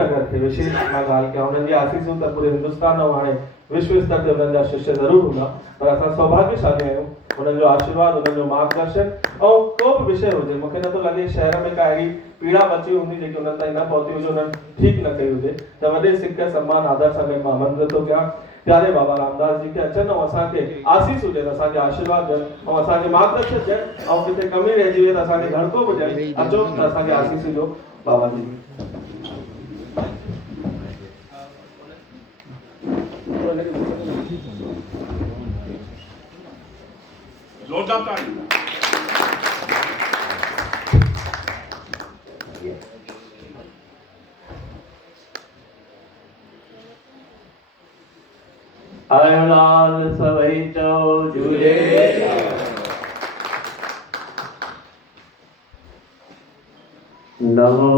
नगर थे विशेष मां ॻाल्हि कयां उन्हनि जी आसीसूं त पूरे हिंदुस्तान ऐं हाणे विश्व स्तर ते उन्हनि जा शिष्य ज़रूरु हूंदा, पर असां सौभाग्यशाली आहियूं। उन्हनि जो आशीर्वाद, उन्हनि जो मार्गदर्शन ऐं को बि विषय हुजे, मूंखे नथो लॻे शहर में का अहिड़ी पीड़ा बची हूंदी जेकी उन्हनि ताईं न पहुती हुजे, उन्हनि ठीकु न कई हुजे। त वॾे सिक सम्मान आदर सां गॾु मां आमंत्रित थो कयां प्यारे बाबा रामदास जी के अचनि ऐं असांखे आसीसूं ॾियनि, असांखे आशीर्वाद ॾियनि ऐं असांखे मार्गदर्शन ॾियनि ऐं किथे कमी रहिजी वई त असांखे घणको बि ॾियनि। अचो त असांखे आसीसूं ॾियो बाबा जी। जोरदार ताली। आयो लाल सवई चो झूले नमो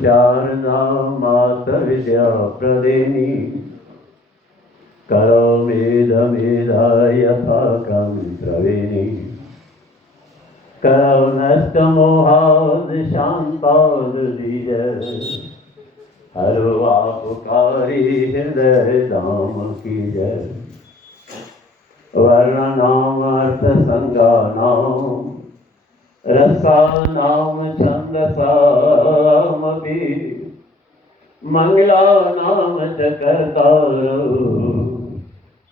शारदा मात विद्या प्रदेनी करो मेध मेधा यथा क्रम प्रवीणी करो नष्ट मोहाद शांताद दीज हरो आपकारी हृदय धाम की जय वर्ण नाम अर्थ संगा नाम रसा नाम छंद सामपि मंगला नाम च कर्तारो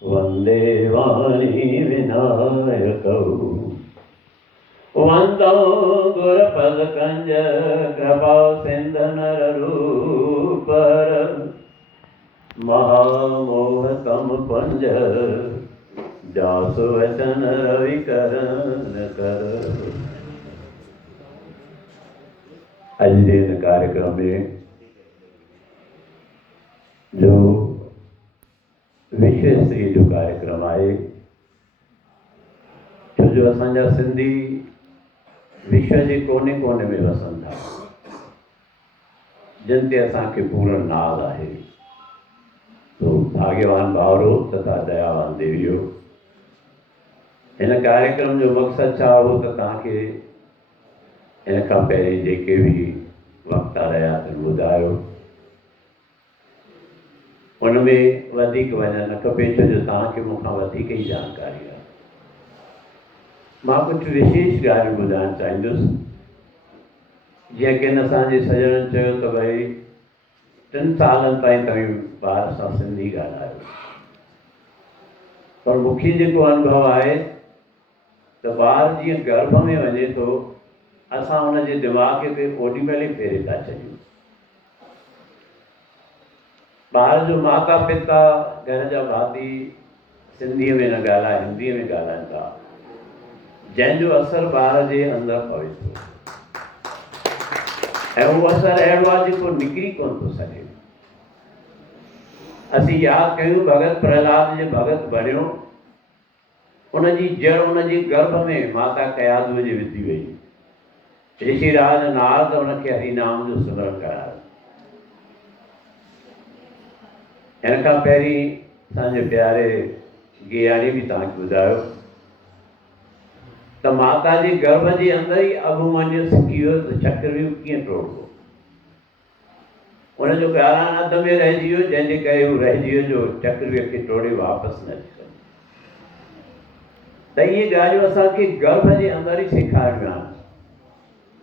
वंदे वाणी विनायकौ वंदो गुरपद कंज कृपा सिंध नर रूपर महामोह तम पंज जासु वचन रवि करण कर। अज जे इन कार्यक्रम में जो विशेष श्री जो कार्यक्रम आहे, छो जो असांजा सिंधी विश्व जे कोने कोने में वसनि था, जिन ते असांखे पूर्ण नाज़ आहे। तो भाग्यवान भावरो तथा दयावान देवियो, इन कार्यक्रम जो मक़सदु छा हो त तव्हांखे इन खां पहिरीं जेके बि वक्ता रहिया अथनि ॿुधायो, उन में वधीक वञणु न खपे, छो जो तव्हांखे मूंखां वधीक ई जानकारी आहे। मां कुझु विशेष ॻाल्हियूं ॿुधाइणु चाहींदुसि। जीअं कि असांजे सजणनि चयो त भई 3 सालनि ताईं तव्हां ॿार सां सिंधी ॻाल्हायो, पर मूंखे जेको अनुभव आहे त ॿार जीअं गर्भ में वञे थो, असां हुनजे दिमाग़ खे ओॾीमहिल ई फेरे था छॾियूं। ॿार जो माता पिता घर जा भाती सिंधीअ में न ॻाल्हाए, हिंदीअ में ॻाल्हाइनि था, जंहिंजो असरु ॿार जे अंदरि पवे थो, ऐं उहो असरु अहिड़ो आहे जेको निकिरी कोन थो सघे। असीं यादि कयूं भगत प्रहलाद जे भगत बणियो, उनजी जड़ उनजे गर्भ में माता कयाधुअ जे विधी वई। ऋषिराज नारद उनखे हरिनाम जो सिमरन करायो। हिन खां पहिरीं असांजे प्यारे गियानी बि तव्हांखे ॿुधायो त माता जे गर्भ जे अंदरि ई अभिमन्यु सिखी वियो त चक्रव्यूह कीअं टोड़बो। उनजो ॻाल्हाइण अध में रहिजी वियो, जंहिंजे करे हू रहिजी वियो जो चक्रव्यूह खे टोड़े वापसि न अची सघे। त इहे ॻाल्हियूं असांखे गर्भ जे अंदरि ई सेखारियूं आहिनि,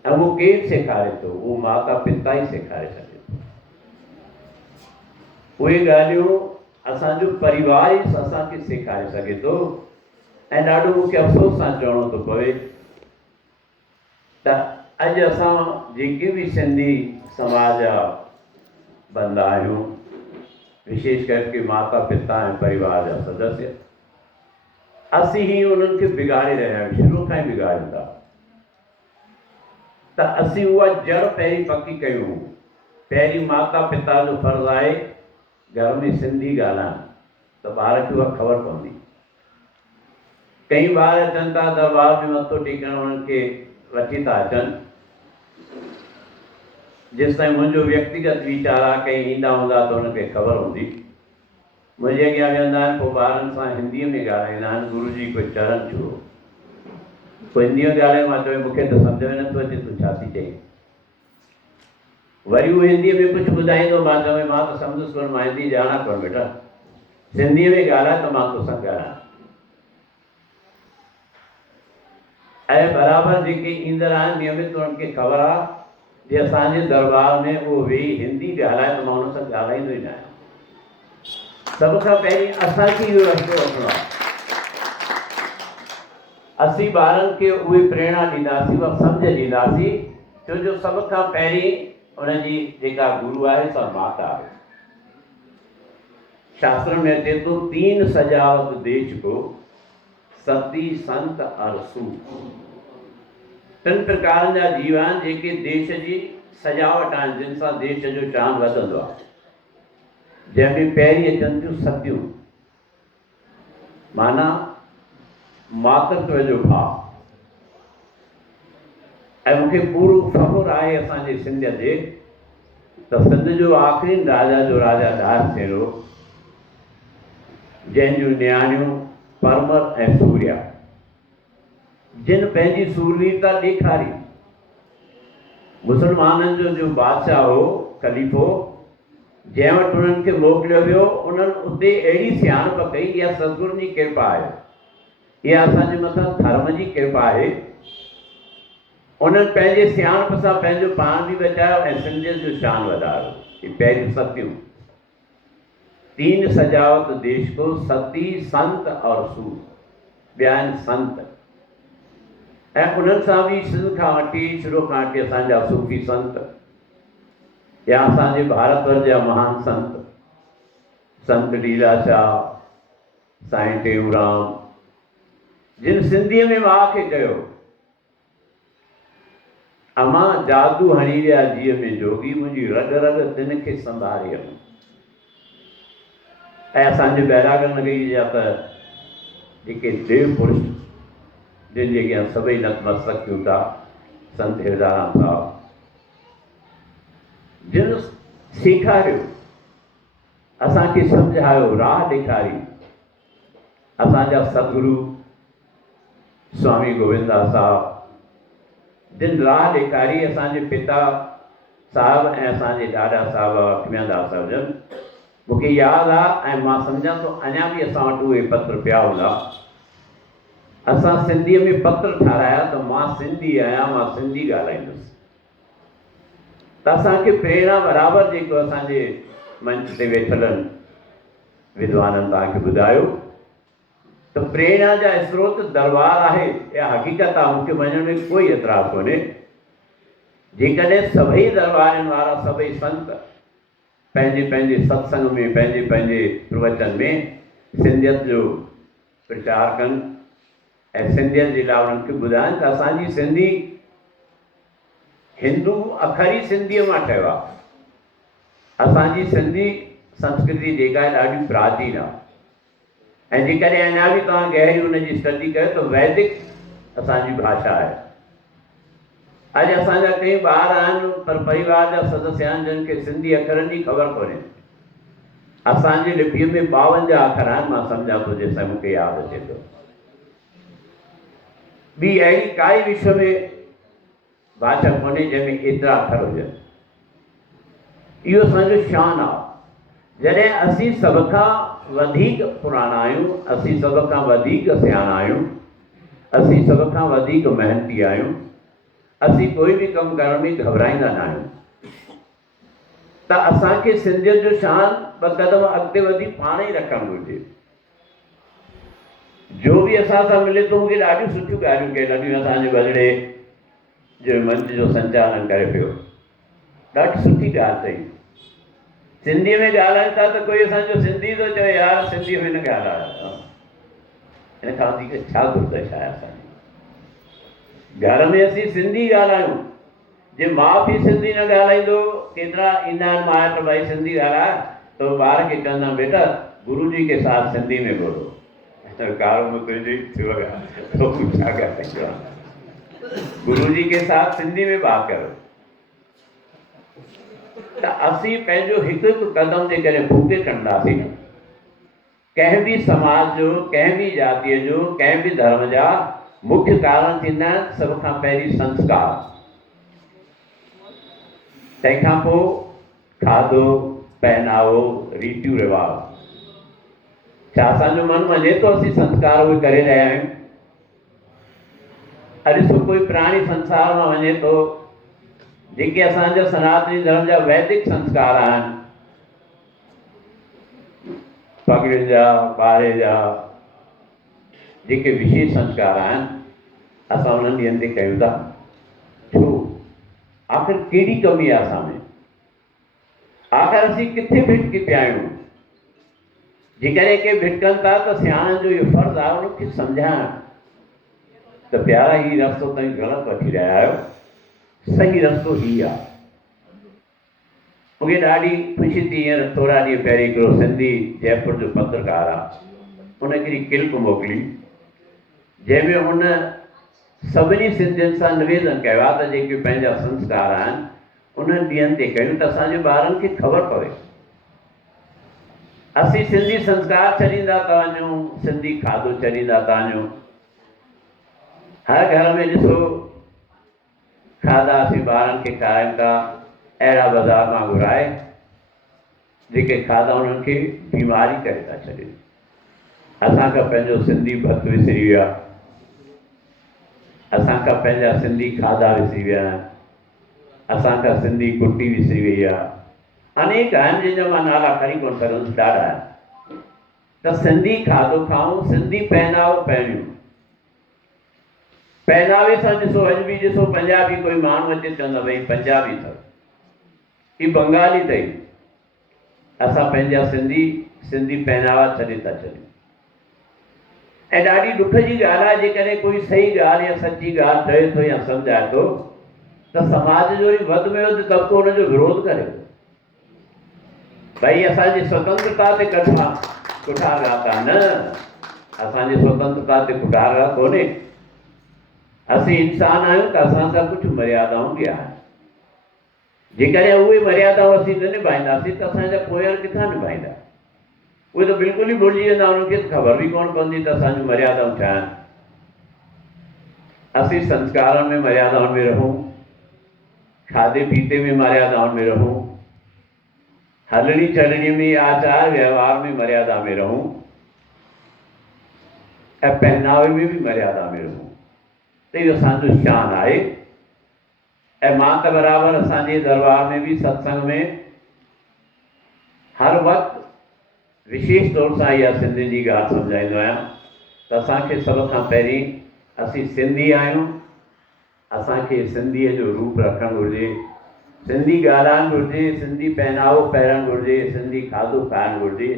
ऐं उहो केरु सेखारे थो? उहो माता पिता ई सेखारे सघे थो। उहे ॻाल्हियूं असांजो परिवार ई असांखे सेखारे सघे थो। ऐं ॾाढो मूंखे अफ़सोस सां चवणो थो पवे त अॼु असां जेके बि सिंधी समाज जा बंदा आहियूं, विशेष करके माता पिता ऐं परिवार जा सदस्य, असीं ही उन्हनि खे बिगाड़े रहिया आहियूं, शुरू खां ई बिगाड़ियूं था। त असीं उहा जड़ पहिरीं पकी कयूं। पहिरीं माता पिता जो फर्ज़ु आहे घर में सिंधी ॻाल्हाइणु, त ॿार खे उहा ख़बर पवंदी। कई ॿार अचनि था दरबार में मथो टेकणु, उन्हनि खे वठी था अचनि, जेसि ताईं मुंहिंजो व्यक्तिगत वीचार आहे, कई ईंदा हूंदा त हुनखे ख़बर हूंदी। मुंहिंजे अॻियां वेहंदा आहिनि, पोइ ॿारनि सां हिंदीअ में ॻाल्हाईंदा आहिनि, गुरू जी कोई चरण छुओ, कोई हिंदीअ में ॻाल्हाए, मां चयो मूंखे त सम्झ में नथो अचे तूं छा थी चई। वरी वो हिंदी में कुछ ॿुधाईंदो, मां चवे मां तो सम्झुसि कोन, मां हिंदी ॼाणा कोन बेटा, सिंधी में ॻाल्हाए तो मां तोसां ॻाल्हायां। ऐं बराबरि जेके ईंदड़ आहिनि नियमित उन्हनि खे ख़बर आहे जे असांजे दरबार में उहो वेही हिंदी ॻाल्हाए त मां हुन सां ॻाल्हाईंदो ई न आहियां। सभ खां पहिरीं असांखे इहो रस्तो वठिणो आहे। असीं ॿारनि खे उहे प्रेरणा ॾींदासीं, उहा सम्झ ॾींदासीं, छो जो सभ खां पहिरीं उनजी जेका गुरु आहे सा माता आहे। शास्त्र में अचे तो 3 सजावत देश को, सती संत और सूत। 3 प्रकारनि जा जीव आहिनि जेके देश जी सजावट आहिनि, जिन सां देश जो शान वधंदो आहे। जंहिंमें पहिरीं अचनि थियूं सतियूं, माना मातृत्व जो भाव। ऐं मूंखे पूरो फ़ख़ुरु आहे असांजे सिंध जे त सिंध जो आख़िरी राजा जो राजा दास थियो, जंहिंजूं नियाणियूं परमल ऐं सूर्या, जिन पंहिंजी सूरवीरता ॾेखारी। मुसलमाननि जो बादशाह हो, खलीफ़ो, जंहिं वटि उन्हनि खे मोकिलियो वियो, उन्हनि उते अहिड़ी सियाणप कई, इहा सतगुरुनि जी कृपा आहे, इहा असांजे मथां धर्म जी कृपा आहे। उन्हनि पंहिंजे सियाणप सां पंहिंजो पाण बि बचायो ऐं सिंधियत जो शान वधायो। ये पहिरियूं सतियूं। 3 सजावत देश को, सती संत और सूत। ॿिया आहिनि संत, ऐं उन्हनि सां बि सिंध खां वठी शुरू खां वठी असांजा सूफ़ी संत, या असांजे भारतवर्ष जा महान संत, संत लीलाशाह, साईं टेऊंराम, जिन सिंधीअ में मां खे कयो, अमां जादू हणी विया जीअ में जोगी, मुंहिंजी रग रग तिन खे संभारियमि। ऐं असांजे बैरागन नगरी जा त जेके देव पुरुष, जिन जे अॻियां सभई नतमस्तक थियूं था, संत हिरदाराम साहब, जिन सेखारियो, असांखे सम्झायो, राह ॾेखारी। असांजा सतगुरु स्वामी गोविंददास साहब, जिन राह ॾेखारी, असांजे पिता साहब ऐं असांजे ॾाॾा साहब लक्ष्मणदास साहब जन, मूंखे यादि आहे ऐं मां सम्झां थो अञा बि असां वटि उहे पत्र पिया हूंदा। असां सिंधीअ में पत्र ठाराया त मां सिंधी आहियां, मां सिंधी ॻाल्हाईंदुसि। त असांखे प्रेरणा बराबरि जेको असांजे मंच ते वेठल विद्वाननि तव्हांखे ॿुधायो त प्रेरणा जा स्रोत दरबार आहे, इहा हक़ीक़त आहे, मूंखे मञण में कोई एतिराज़ कोन्हे। जेकॾहिं सभई दरबारनि वारा सभई संत पंहिंजे पंहिंजे सत्संग में, पंहिंजे पंहिंजे प्रवचन में सिंधियत जो प्रचार कनि ऐं सिंधियत जे लाइ उन्हनि खे ॿुधाइनि त असांजी सिंधी हिंदू अखरी सिंधीअ मां ठहियो आहे। असांजी सिंधी संस्कृति जेका आहे ॾाढी प्राचीन आहे, ऐं जेकॾहिं अञा बि तव्हां गहरी हुनजी स्टडी कयो त वैदिक असांजी भाषा आहे। अॼु असांजा कई ॿार आहिनि पर परिवार जा सदस्य आहिनि जिन खे सिंधी अखरनि जी ख़बर कोन्हे। असांजी लिपीअ में 52 अखर आहिनि, मां सम्झां थो जेसिताईं मूंखे यादि अचे थो। ॿी अहिड़ी काई विश्व में भाषा कोन्हे जंहिंमें एतिरा अखर हुजनि। इहो असांजो शान आहे। जॾहिं असीं सभ खां वधीक पुराणा आहियूं, असीं सभ खां वधीक सियाणा आहियूं, असीं सभ खां वधीक महिनती आहियूं, असीं कोई बि कमु करण में घबराईंदा न आहियूं, त असांखे सिंधियत जो शान 2 क़दम अॻिते वधी पाण ई रखणु घुरिजे। जो बि असां सां मिले थो, मूंखे ॾाढियूं सुठियूं ॻाल्हियूं कहिड़ियूं लॻियूं। असांजे बदिड़े जो मंच जो संचालन करे पियो, ॾाढी सुठी ॻाल्हि अथई। सिंधीअ में ॻाल्हाइनि था त कोई असांजो सिंधी थो चए, यार सिंधीअ में न ॻाल्हायो। हिन खां वधीक छा गुरदिश आहे असांजी? घर में असीं सिंधी ॻाल्हायूं। जे माउ पीउ सिंधी न ॻाल्हाईंदो, केतिरा ईंदा आहिनि माइट भाई सिंधी ॻाल्हाए, त ॿार खे चवंदा बेटा गुरु जी के साथ सिंधी में बोलो। कारो में तुंहिंजी थियो आहे, तो तूं छा ॻाल्हाईंदो आहे? गुरु जी के साथ सिंधी में बात करो। त असीं पंहिंजो हिकु हिकु क़दम जे करे फूके कंदासीं, कंहिं बि समाज जो, कंहिं बि जातीअ जो, कंहिं बि धर्म जा मुख्य कारण थींदा आहिनि सभ खां पहिरीं संस्कार। तंहिंखां पोइ खाधो पहनावो रीतियूं रिवाज छा असांजो मन मञे थो असीं संस्कार उहे करे रहिया आहियूं। अॼु ॾिसो कोई प्राणी संसार में वञे थो जेके असांजा सनातनी धर्म जा वैदिक संस्कार आहिनि पगड़ियुनि जा ॿारे जा जेके विशेष संस्कार आहिनि असां उन्हनि ॾींहंनि ते कयूं था। छो आख़िर कहिड़ी कमी आहे असां में? आख़िर असीं किथे भिटकी पिया आहियूं? जेकॾहिं के भिटकनि था त सियाणनि जो इहो फ़र्ज़ु आहे उनखे सम्झाइणु त प्यारा ही रस्तो ताईं ग़लति वठी रहिया आहियो, सही रस्तो ही आहे। मूंखे ॾाढी ख़ुशी थी हींअर थोरा ॾींहं पहिरीं हिकिड़ो सिंधी जयपुर जो पत्रकार आहे उन हिकिड़ी क्लिप मोकिली जंहिंमें हुन सभिनी सिंधियुनि सां निवेदन कयो आहे त जेके पंहिंजा संस्कार आहिनि उन्हनि ॾींहंनि ते कयूं त असांजे ॿारनि खे ख़बर पवे। असीं सिंधी संस्कार छॾींदा था वञूं, सिंधी खाधो छॾींदा था वञूं। हर घर में ॾिसो खाधा असीं ॿारनि खे खारायूं था अहिड़ा बाज़ार मां घुराए जेके खाधा उन्हनि खे बीमारी करे था छॾनि। असांखां पंहिंजो सिंधी भत विसरी विया, असांखां पंहिंजा सिंधी खाधा विसरी विया आहिनि, असांखां सिंधी कुटी विसरी वई आहे। अनेक आहिनि जंहिंजा मां नाला खणी कोन सघंदुसि, ॾाढा आहिनि। त सिंधी खाधो खाऊं, सिंधी पहनावो पहिरियूं। पहनावे सां ॾिसो अॼु बि ॾिसो पंजाबी कोई माण्हू अचे चवंदा भई पंजाबी अथव, ही बंगाली अथई। असां पंहिंजा सिंधी पहनावा छॾे था छॾियूं। ऐं ॾाढी ॾुख जी ॻाल्हि आहे जेकॾहिं कोई सही ॻाल्हि या सची ॻाल्हि चए थो या सम्झाए थो त समाज जो ई वधि में वधि तबिको हुनजो विरोध करे थो। भई असांजी स्वतंत्रता ते कुठारगा था न, असांजी स्वतंत्रता ते कुठारगा कोन्हे। असीं इंसान आहियूं त असां सां कुझु मर्यादाऊं बि आहिनि। जेकॾहिं उहे मर्यादाऊं असीं न निभाईंदासीं त असांजा पोयां किथां निभाईंदा? उहे त बिल्कुलु ई भुलिजी वेंदा, उन्हनि खे ख़बर बि कोन पवंदी त असांजूं मर्यादाऊं छा आहिनि। असीं संस्कारनि में मर्यादाउनि में रहूं, खाधे पीते में मर्यादाउनि में रहूं, हलणी चलणी में आचार व्यवहार में मर्यादा में रहूं ऐं पहनावे में बि मर्यादा में रहूं त इहो असांजो शान आहे। ऐं मां त बराबरि असांजे दरबार में बि सत्संग में हर वक़्तु विशेष तौर सां इहा सिंधियुनि जी ॻाल्हि सम्झाईंदो आहियां त असांखे सभ खां पहिरीं असीं सिंधी आहियूं, असांखे सिंधीअ जो रूप रखणु घुरिजे, सिंधी ॻाल्हाइणु घुरिजे, सिंधी पहनावो पाइणु घुरिजे, सिंधी खाधो खाइणु घुरिजे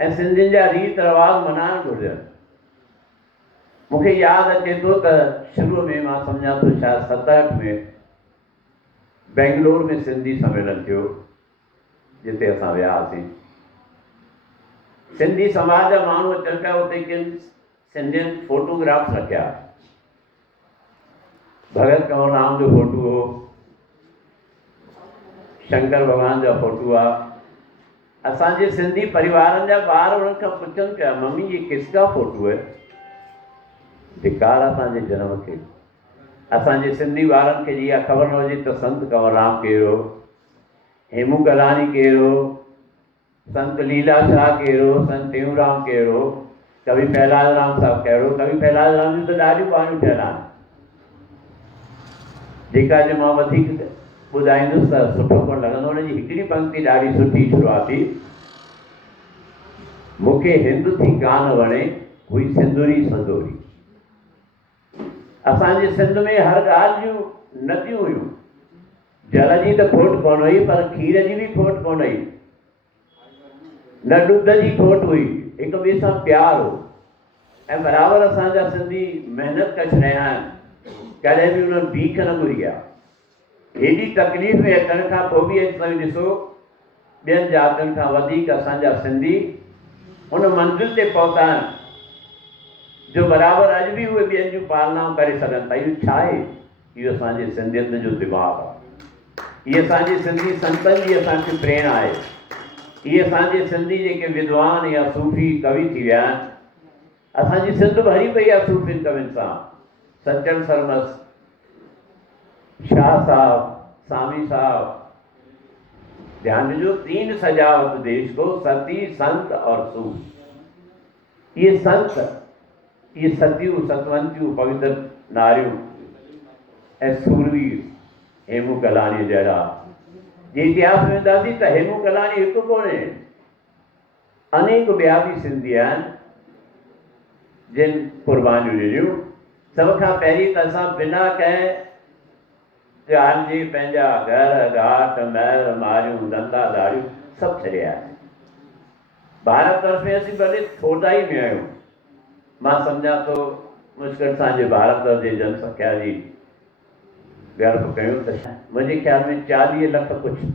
ऐं सिंधियुनि जा रीत रिवाज मल्हाइणु घुरिजनि। मूंखे यादि अचे थो त शुरूअ में मां सम्झां थो शायदि 67 में बेंगलोर में सिंधी सम्मेलन थियो जिते असां वियासीं। सिंधी समाज जा माण्हू अचनि पिया, उते किन सिंधियुनि फोटोग्राफ्स रखिया। भगत कंवरराम जो फोटो हो, शंकर भॻवान जा फोटो आहे। असांजे सिंधी परिवारनि जा ॿार उन्हनि खां पुछनि पिया मम्मी ये किसका फोटो है? धिकार असांजे जनम खे। असांजे सिंधी ॿारनि खे इहा ख़बर न हुजे त संत कंवरराम कहिड़ो, हेमू कलानी कहिड़ो, संत लीलाशाह कहिड़ो, संत टेऊंराम कहिड़ो, कवि पहलाज राम साहब कहिड़ो। कवि पहलाज राम जूं त ॾाढियूं बाणियूं ठहियल आहिनि, जेका जे मां वधीक ॿुधाईंदुसि त सुठो कोन लॻंदो। हुनजी हिकिड़ी पंक्ति ॾाढी सुठी शुरूआती, मूंखे हिंद थी कान वणे हुई सिंधुरी संदोरी। असांजे सिंध में हर ॻाल्हि जूं नदियूं हुयूं, जल जी त खोट कोन हुई पर खीर जी बि खोट कोन हुई, न ॾुध जी खोट हुई, हिक ॿिए सां प्यार हो। ऐं बराबरि असांजा सिंधी महिनत कश रहिया आहिनि, कॾहिं बि उन्हनि भीख न घुरी आहे। हेॾी तकलीफ़ में अचण खां पोइ बि अॼु ॾिसो ॿियनि जातियुनि खां वधीक असांजा सिंधी उन मंज़िल ते पहुता आहिनि जो बराबरि अॼु बि उहे ॿियनि जूं पालनाऊं करे सघनि था। इहो छा आहे? इहो असांजे सिंधियत जो दिमाग़ आहे। इहे असांजे सिंधी संतनि जी असांखे प्रेरणा आहे। इहे असांजे सिंधी जेके विद्वान या सूफ़ी कवि थी विया आहिनि, असांजी सिंध भरी पई आहे सूफ़ियुनि कवियुनि सां। सज्जन सरमस, शाह साहब, सामी साहब, ध्यान दीजिए, 3 सजावट देश को, सती, संत और सूर। ये संत, ये सतियूं, सतवंतियूं, पवित्र नारियूं ऐं सूरवीर हेमू कलाणी जहिड़ा। जे इतिहास में वेंदासीं त हेमू कलाणी हिकु कोन्हे, अनेक ॿिया बि सिंधी आहिनि जिन कुर्बानियूं ॾिनियूं। सभ खां पहिरीं त असां बिना कंहिं ॻाल्हि जे पंहिंजा घर, घाट, महल, मारियूं, धंधा दाड़ियूं सभु छॾिया। भारत वर्ष में असीं भले थोड़ाई में आहियूं। मां सम्झां थो मुश्किल सां जे भारत वर्ष जी जनसंख्या जी गर्व कयूं त मुंहिंजे ख़्याल में 40 लख कुझु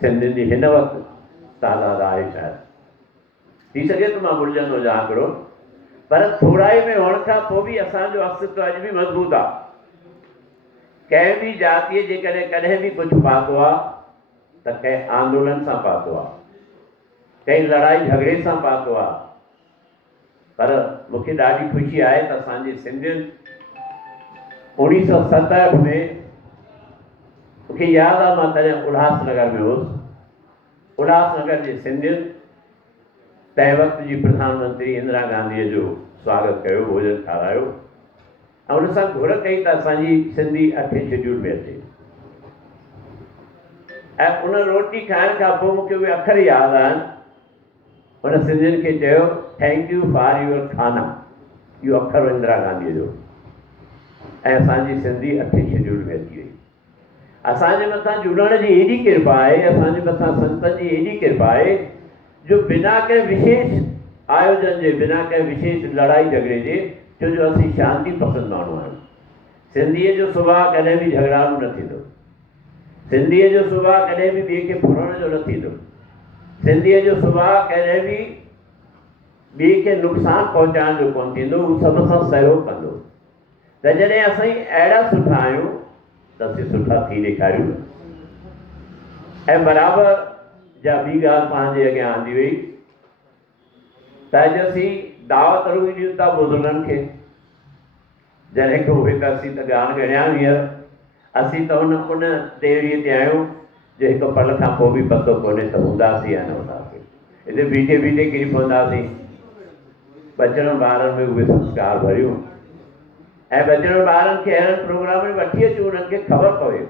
सिंधियुनि जी हिन वक़्तु तादाद आहे शायदि। थी सघे तो मां भुलिजंदो हुजां आंकड़ो, पर थोड़ाई में हुअण खां पोइ बि असांजो अस्तित्व अॼु बि मज़बूत आहे। कंहिं बि जातीअ जे कॾहिं बि कुझु पातो आहे त कंहिं आंदोलन सां पातो आहे, कंहिं लड़ाई झगड़े सां पातो आहे। पर मूंखे ॾाढी ख़ुशी आहे त असांजे सिंधियुनि 1967 में, मूंखे यादि आहे मां तॾहिं उल्हासनगर में हुउसि, उल्हासनगर जे सिंधियुनि तंहिं वक़्त जी प्रधानमंत्री इंदिरा गांधीअ जो स्वागत कयो, भोजन खारायो ऐं उन सां घुर कई त असांजी सिंधी 8 शेड्यूल में अचे। ऐं उन रोटी खाइण खां पोइ मूंखे उहे अखर यादि आहिनि। उन सिंधियुनि खे चयो, थैंक यू फॉर योर खाना। इहो अखर इंदिरा गांधीअ जो। ऐं असांजी सिंधी 8 शेड्यूल में अची वई। असांजे मथां झूलण जी एॾी कृपा आहे, असांजे मथां संतनि जी एॾी कृपा आहे जो बिना कंहिं विशेष आयोजन जे, बिना कंहिं विशेष लड़ाई झगड़े जे, छो जो असीं शांति पसंद माण्हू आहियूं। सिंधीअ जो सुभाउ कॾहिं बि झगड़ालू न थींदो, सिंधीअ जो सुभाउ कॾहिं बि ॿिए खे फुरण जो न थींदो, सिंधीअ जो सुभाउ कॾहिं बि ॿिए खे नुक़सानु पहुचाइण जो कोन थींदो, हू सभ सां सहयोग कंदो। त जॾहिं असां अहिड़ा सुठा आहियूं त असीं सुठा थी ॾेखारियूं। ऐं बराबरि जा ॿी ॻाल्हि पंहिंजे अॻियां आंदी वई त अॼु असीं दावत रुॻी ॾियूं था बुज़ुर्गनि खे। जॾहिं खां उहे त असीं त ॻाल्हि ॻणिया हींअर, असीं त उन तेड़ीअ ते आहियूं जो हिकु पल खां पोइ बि पतो कोन्हे त हूंदासीं या न हूंदासीं। हिते बीठे बीठे किरी पवंदासीं। बचड़नि ॿारनि में उहे संस्कार भरियूं ऐं बचड़नि ॿारनि खे अहिड़नि प्रोग्राम में वठी अचूं, उन्हनि खे ख़बर पवे।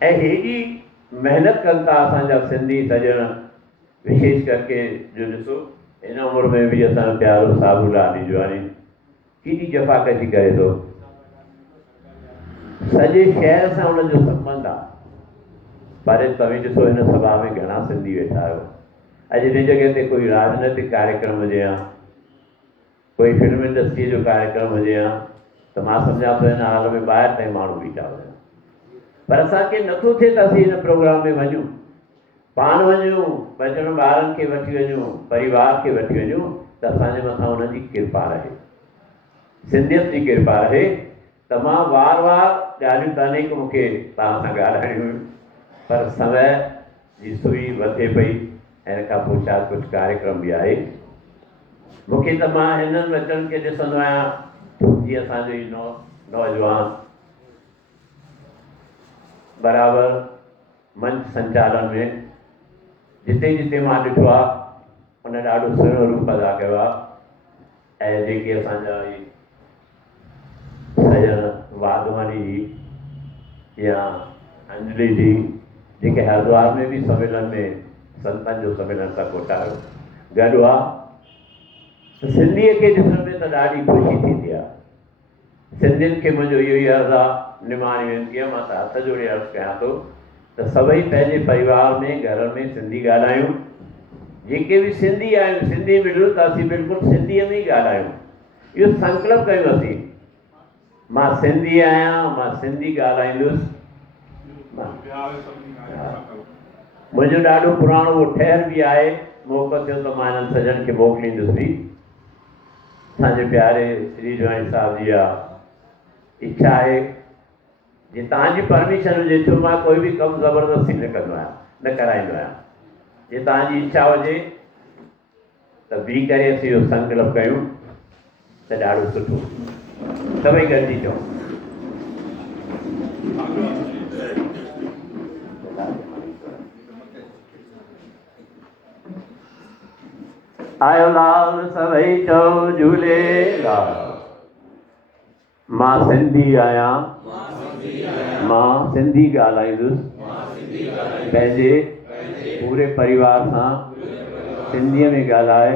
ऐं हेॾी महिनत कनि था असांजा सिंधी सॼण, विशेष करके जो ॾिसो हिन उमिरि में बि असांजो प्यारो साबू लाल ॾिजवानी केॾी जफ़ाकशी करे थो। सॼे शहर सां उनजो संबंध आहे। पर तव्हां ॾिसो हिन सभा में घणा सिंधी वेठा आहियो। अॼु हिन जॻह ते कोई राजनीतिक कार्यक्रम हुजे या कोई फिल्म इंडस्ट्रीअ जो कार्यक्रम हुजे हा त मां सम्झां थो हिन हाल में ॿाहिरि ताईं माण्हू बीठा हुजनि। पर असांखे नथो थिए त असीं हिन प्रोग्राम में वञूं, पाण वञूं, बचड़नि ॿारनि खे वठी वञूं, परिवार खे वठी वञूं त असांजे मथां हुनजी कृपा रहे, सिंधियत जी कृपा रहे। त मां वार ॻाल्हियूं कान्हे की मूंखे तव्हां सां ॻाल्हाइणियूं हुयूं, पर समय जी सुई वधे पई ऐं हिन खां पोइ शायदि कुझु कार्यक्रम बि आहे। मूंखे त मां हिननि बचड़नि खे ॾिसंदो आहियां जीअं असांजो ई नौजवान बराबरि मंच संचालन में जिते जिते मां ॾिठो आहे उन ॾाढो सुहिणो रूप अदा कयो आहे। ऐं जेके असांजा सजन वाधवानी जी या अंजलि जी, जेके हरिद्वार में बि सम्मेलन में संतनि जो सम्मेलन सां कोठायो गॾु आहे, त सिंधीअ खे ॾिसण में त ॾाढी ख़ुशी थींदी आहे। सिंधियुनि खे मुंहिंजो इहो ई अर्ज़ु आहे, निमाणी वेनिती आहे, मां त हथ जोड़े अर्ज़ु कयां थो त सभई पंहिंजे परिवार में, घर में सिंधी ॻाल्हायूं। जेके बि सिंधी आहियूं, सिंधी मिलूं त असीं बिल्कुलु सिंधीअ में ई ॻाल्हायूं। इहो संकल्प कयूं असीं। मां सिंधी आहियां, मां सिंधी ॻाल्हाईंदुसि। मुंहिंजो ॾाढो पुराणो उहो ठहियल बि आहे, मौक़ो थियो त मां हिननि सजण खे मोकिलींदुसि बि। असांजे प्यारे श्री जवानी साहिब जी आहे इच्छा आहे जे तव्हांजी परमिशन हुजे, छो मां कोई बि कमु ज़बरदस्ती न कंदो आहियां, न कराईंदो आहियां। जे तव्हांजी इच्छा हुजे त बीह करे असीं इहो संकल्प कयूं त ॾाढो सुठो, सभई गॾिजी चऊं। आयो लाल सभई चओ झूलेलाल। मां सिंधी आहियां, मां सिंधी ॻाल्हाईंदुसि, पंहिंजे पूरे परिवार सां सिंधीअ में ॻाल्हाए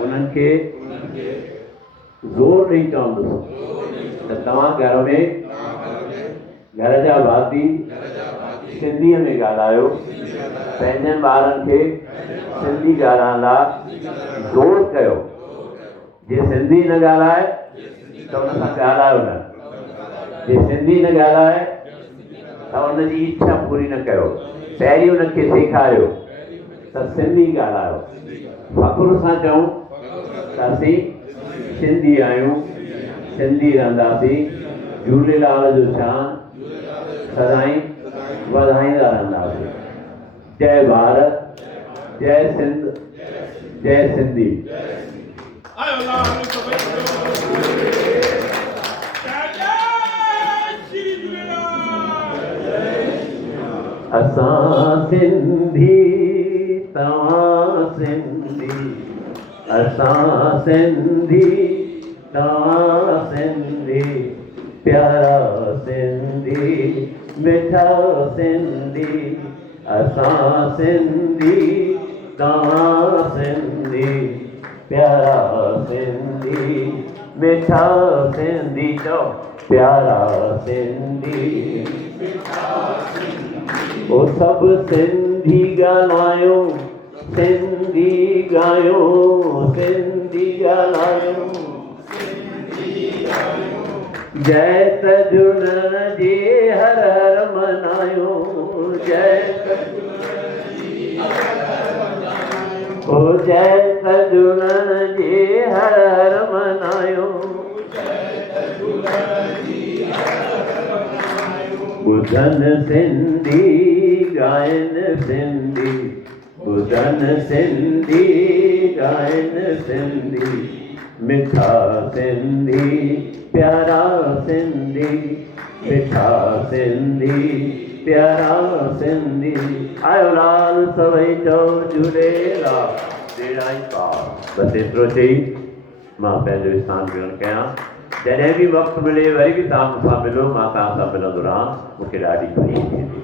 उन्हनि खे ज़ोर ॾेई चवंदुसि त तव्हां घर में घर जा भाती सिंधीअ में ॻाल्हायो, पंहिंजनि ॿारनि खे सिंधी ॻाल्हाइण लाइ ज़ोर कयो। जे सिंधी न ॻाल्हाए त हुन सां ॻाल्हायो न, जे सिंधी न ॻाल्हाए त हुनजी इच्छा पूरी न कयो। पहिरीं हुनखे सेखारियो त सिंधी ॻाल्हायो, फ़ख़्रु सां चऊं त असीं सिंधी आहियूं, सिंधी रहंदासीं, झूलेलाल जो शान सदाईं वधाईंदा रहंदासीं। जय भारत, जय सिंध, जय सिंधी। आयो लाल सभई चओ झूलेलाल। जय श्री झूलेलाल। असां सिंधी तव्हां सिंधी, असां सिंधी तव्हां सिंधी, प्यारा सिंधी मिठा सिंधी, असां सिंधी तव्हां सिंधी, प्यारा सिंधी मिठा सिंधी। चओ प्यारा सिंधी। ओ सभु सिंधी ॻाल्हायो, सिंधी ॻायो, सिंधी ॻाल्हायो, जय त झूलण जी हर हर मनायो, जय ओ जय त झूलण जी हर हर मनायो, ॿुधनि सिंधी ॻाइनि सिंधी, ॿुधनि सिंधी ॻाइनि सिंधी, मिठा सिंधी प्यारा सिंधी, मिठा सिंधी प्यारा सिंधी। आयो लाल सभई चओ झूलेलाल। बेड़ा ई पार। बसि एतिरो चई मां पंहिंजो स्थान ग्रहण कयां। जॾहिं बि वक़्तु मिले वरी बि तव्हां मूंसां मिलो, मां तव्हां सां मिलंदो रहां, मूंखे ॾाढी ख़ुशी थींदी।